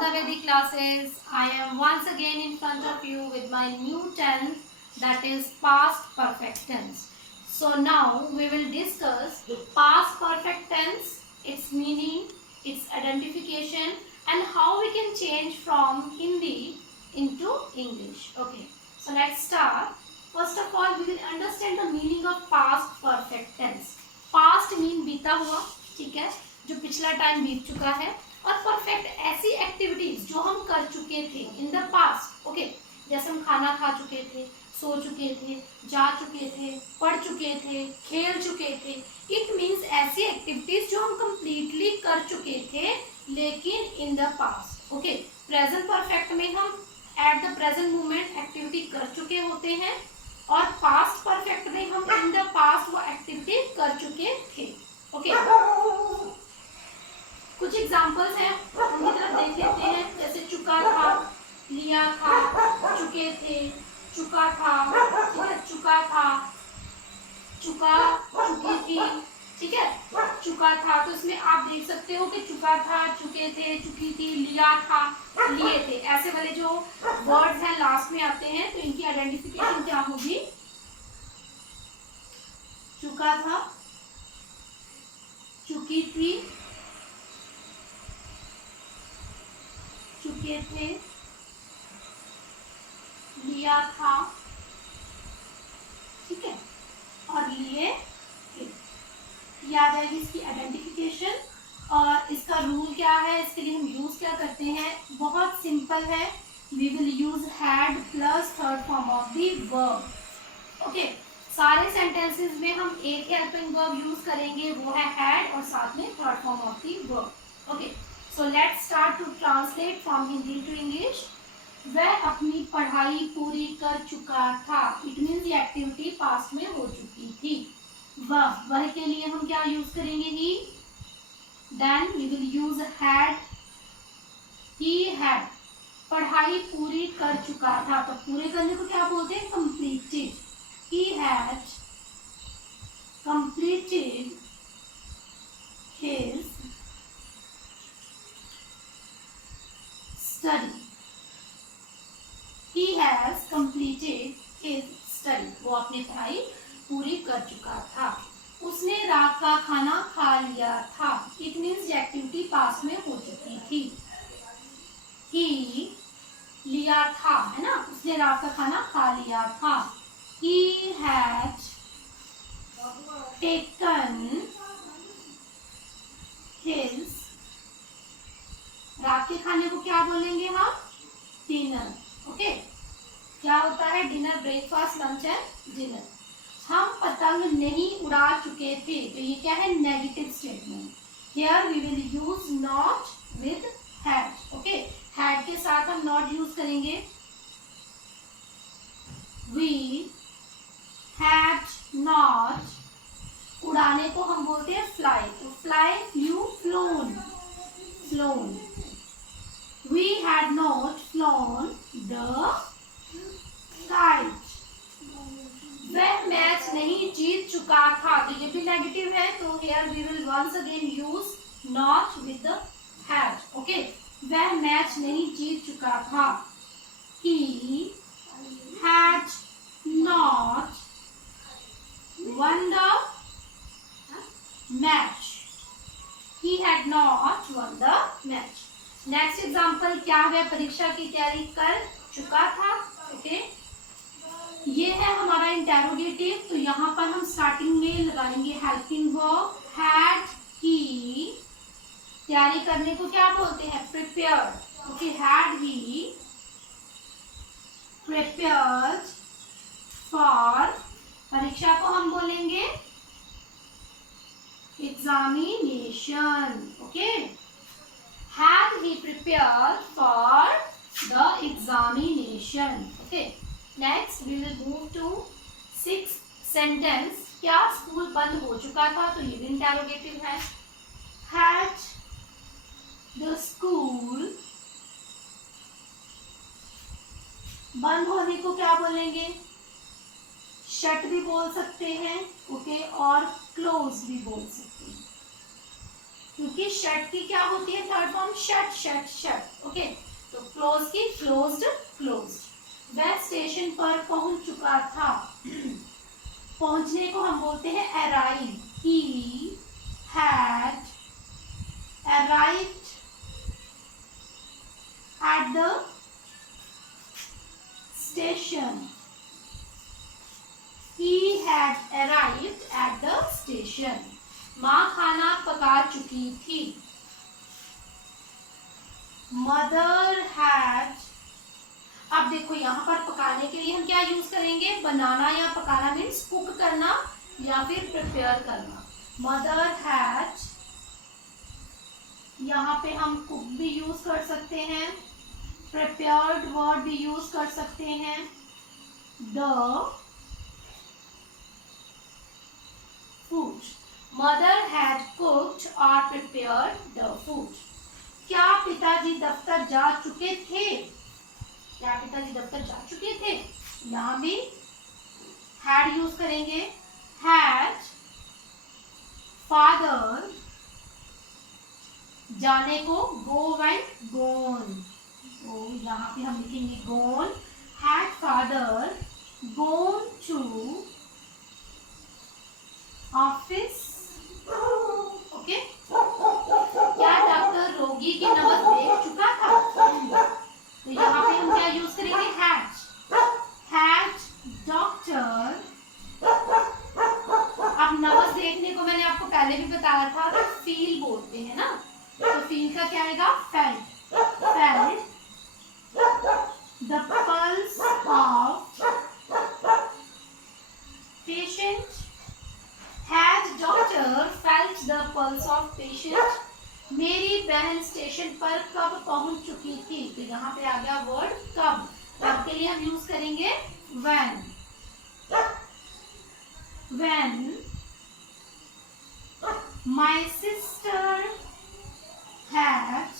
the Vedic classes. I am once again in front of you with my new tense, that is past perfect tense. So now we will discuss past perfect tense, its meaning, its identification and how we can change from Hindi into English. Okay, so let's start. First of all, we will understand the meaning of past perfect tense. Past mean बीता हुआ, ठीक है, जो पिछला time बीत चुका है, और परफेक्ट ऐसी एक्टिविटीज जो हम कर चुके थे इन द पास्ट. ओके, जैसे हम खाना खा चुके थे, सो चुके थे, जा चुके थे, पढ़ चुके थे, खेल चुके थे. इट मीन्स ऐसी एक्टिविटीज जो हम कंप्लीटली कर चुके थे लेकिन in the past. Okay, present perfect में हम at the present moment activity कर चुके होते हैं और पास्ट परफेक्ट में हम इन द पास्ट वो एक्टिविटी कर चुके थे. ओके, कुछ एग्जांपल्स हैं, उनकी तरफ देख लेते हैं. जैसे चुका था, लिया था, चुके थे, चुका था, ठीक है, चुका था, चुका, चुकी थी, ठीक है, चुका था. तो इसमें आप देख सकते हो कि चुका था, चुके थे, चुकी थी, लिया था, लिए थे, ऐसे वाले जो वर्ड्स हैं लास्ट में आते हैं, तो इनकी आइडेंटिफिकेशन क्या होगी? चुका था, चुकी थी, चुके थे, लिया था, ठीक है, और लिए थे. ये आ जाएगी इसकी आइडेंटिफिकेशन. और इसका रूल क्या है, इसके लिए हम यूज क्या करते हैं? बहुत सिंपल है. We will use had plus third form of the verb. Okay, सारे सेंटेंसेस में हम एक ही हेल्पिंग वर्ब यूज करेंगे, वो है हैड और साथ में third form of the verb. Okay, so let's start to translate from Hindi to English. वह अपनी पढ़ाई पूरी कर चुका था. इट मीन्स ये एक्टिविटी पास्ट में हो चुकी थी. वह के लिए हम क्या यूज करेंगे? He. Then we will use had. He had पढ़ाई पूरी कर चुका था, तो पूरे करने को क्या बोलते हैं? Completed. He had completed his study. He has completed his study. वो अपनी पढ़ाई पूरी कर चुका था. उसने रात का खाना खा लिया था. It means एक्टिविटी पास्ट में हो चुकी थी. He लिया था, है ना, उसने रात का खाना खा लिया था. He had taken his. रात के खाने को क्या बोलेंगे हम? डिनर. ओके, क्या होता है? Dinner, breakfast, lunch and dinner. हम पतंग नहीं उड़ा चुके थे, तो ये क्या है? Negative statement. Here we will use not with had. Okay, had के साथ हम नॉट यूज करेंगे. We had not. उड़ाने को हम बोलते हैं फ्लाई, तो fly, flew, flown, flown. We had not flown the kite. वह मैच नहीं जीत चुका था, तो ये भी नेगेटिव है, तो here we will once again use not with the had. Okay, वह मैच नहीं जीत चुका था. He had not won the match. He had not won the match. Next example क्या है? परीक्षा की तैयारी कर चुका था. ओके, ये है हमारा इंटेरोगेटिव, तो यहाँ पर हम स्टार्टिंग में लगाएंगे हेल्पिंग वर्ब हैड. ही तैयारी करने को क्या बोलते हैं? Prepared. Okay, had he prepared for. परीक्षा को हम बोलेंगे examination. Okay, had he prepared for the examination. Okay, next we will move to 6th sentence. क्या स्कूल बंद हो चुका था? तो ये भी इंटेरोगेटिव है. had the school. बंद होने को क्या बोलेंगे? शट भी बोल सकते हैं. ओके, और क्लोज भी बोल सकते हैं, क्योंकि शट की क्या होती है? Third form shut, shut, shut. Okay, तो क्लोज की क्लोज्ड, क्लोज्ड। वह स्टेशन पर पहुंच चुका था। पहुंचने को हम बोलते हैं arrive. He had arrived at the station. He had arrived at the station. माँ खाना पका चुकी थी। Mother had, अब देखो यहाँ पर पकाने के लिए हम क्या यूज करेंगे? बनाना या पकाना मीन्स कुक करना या फिर प्रिपेयर करना। Mother had, यहाँ पे हम कुक भी यूज कर सकते हैं, प्रिपेयर्ड वर्ड भी यूज कर सकते हैं। The food. Mother had cooked or prepared the food. क्या पिताजी दफ्तर जा चुके थे? क्या पिताजी दफ्तर जा चुके थे? यहाँ भी had यूज करेंगे। Had father, जाने को go went gone, तो यहाँ पे हम लिखेंगे gone। Had father gone to office, okay. क्या डॉक्टर रोगी की नब्ज देख चुका था? तो यहाँ पे हम क्या यूज करेंगे? Had doctor. अब नब्ज देखने को मैंने आपको पहले भी बताया था कि फील बोलते हैं ना, तो फील का क्या आएगा? Felt. Felt the pulse of patient. Had doctor felt the pulse of patient? मेरी बहन स्टेशन पर कब पहुंच चुकी थी? तो यहाँ पे आ गया वर्ड कब। कब के लिए हम यूज करेंगे when। When my sister had,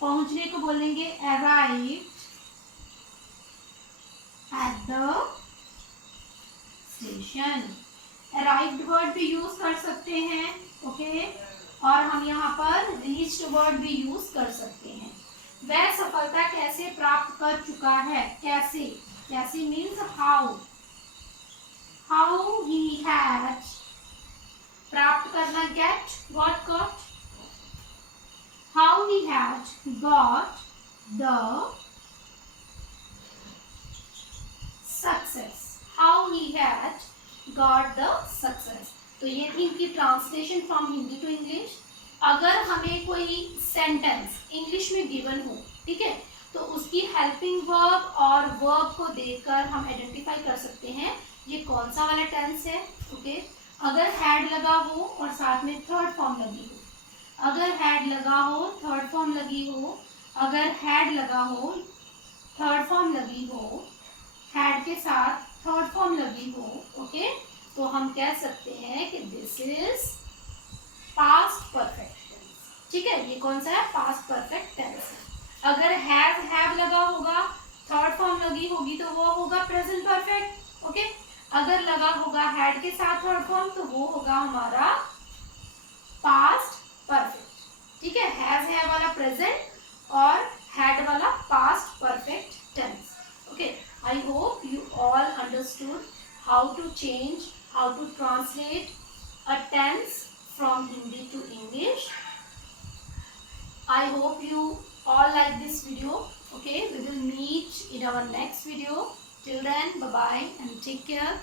पहुंचने को बोलेंगे arrived at the station। Arrived word भी यूज कर सकते हैं, ओके। और हम यहाँ पर रीच्ड वर्ड भी यूज कर सकते हैं। वह सफलता कैसे प्राप्त कर चुका है? कैसे, कैसे means how. How he had, प्राप्त करना get, got. How he had got the success. How he had got the success. तो ये थी इनकी translation from Hindi to English. अगर हमें कोई सेंटेंस इंग्लिश में गिवन हो, ठीक है, तो उसकी हेल्पिंग वर्ब और वर्ब को देखकर हम आइडेंटिफाई कर सकते हैं ये कौन सा वाला टेंस है, ओके। अगर हैड लगा हो और साथ में थर्ड फॉर्म लगी हो, अगर हैड लगा हो थर्ड फॉर्म लगी हो, अगर हैड लगा हो थर्ड फॉर्म लगी हो, हैड के साथ थर्ड फॉर्म लगी हो, ओके, तो हम कह सकते हैं कि this is past perfect tense. ठीक है, ये कौन सा है? Past perfect tense. अगर हैव लगा होगा, थर्ड फॉर्म लगी होगी तो वो होगा प्रेजेंट परफेक्ट, ओके। अगर लगा होगा हैड के साथ थर्ड फॉर्म तो वो होगा हमारा पास्ट परफेक्ट। ठीक है, हैव वाला प्रेजेंट और हैड वाला past perfect tense, okay. I hope you all understood how to change, how to translate a tense from Hindi to English. I hope you all like this video. Okay, we will meet in our next video. Till then, bye bye and take care.